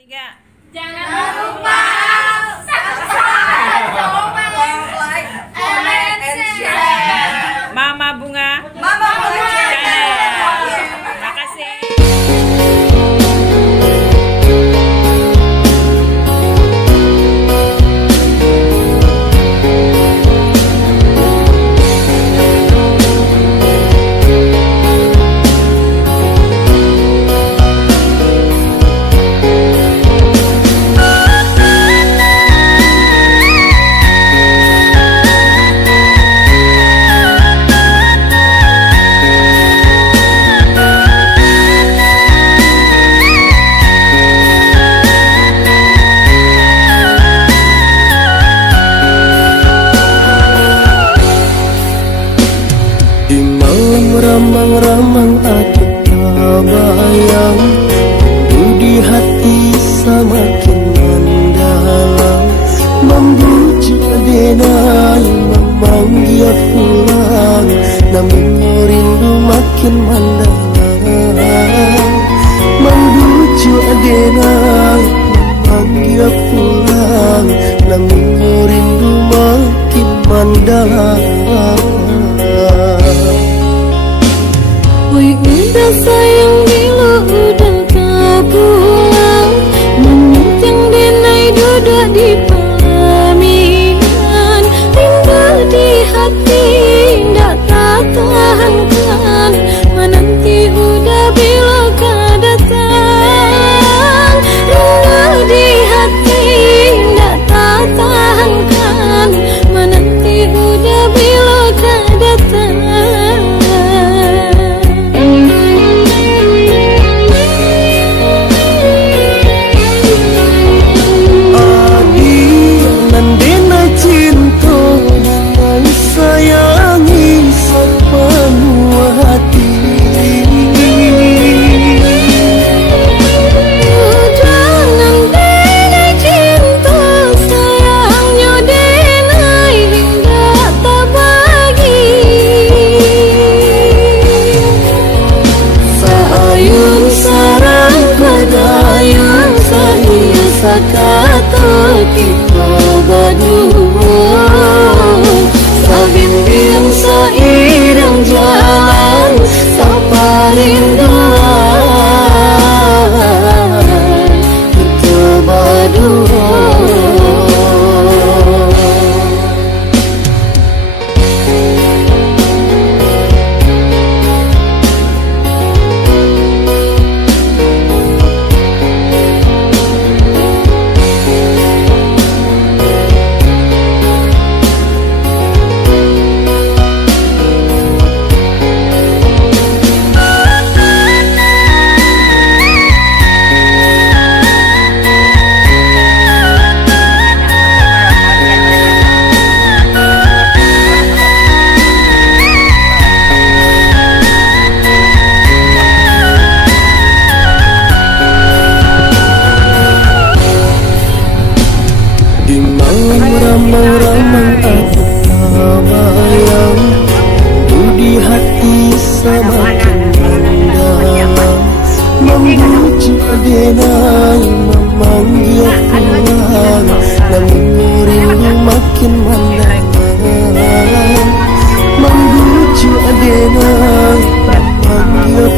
3. Jangan lupa subscribe, like, comment, and share. Mama Bunga Channel. Terima kasih. Ramang-ramang aku terbayang, di hati semakin mendalam, membujuk denai memanggil pulang, namun rindu makin mendalam, membujuk denai memanggil pulang, namun rindu makin mendalam. Oi udah sayang bila udah tak pulang, menyuting denai duduk di pelaminan, rindu di hati tak tahankan, menanti udah bila kau datang, rindu di hati tak tahankan, menanti udah bila kau datang. Kata kita berdua, sabimbing seiring jalan, sapa rinduan kita berdua. Ramang-ramang aku terbayang, di hati semakin mendalam, membujuk denai memanggil pulang, namun rindu makin mendalam, membujuk denai memanggil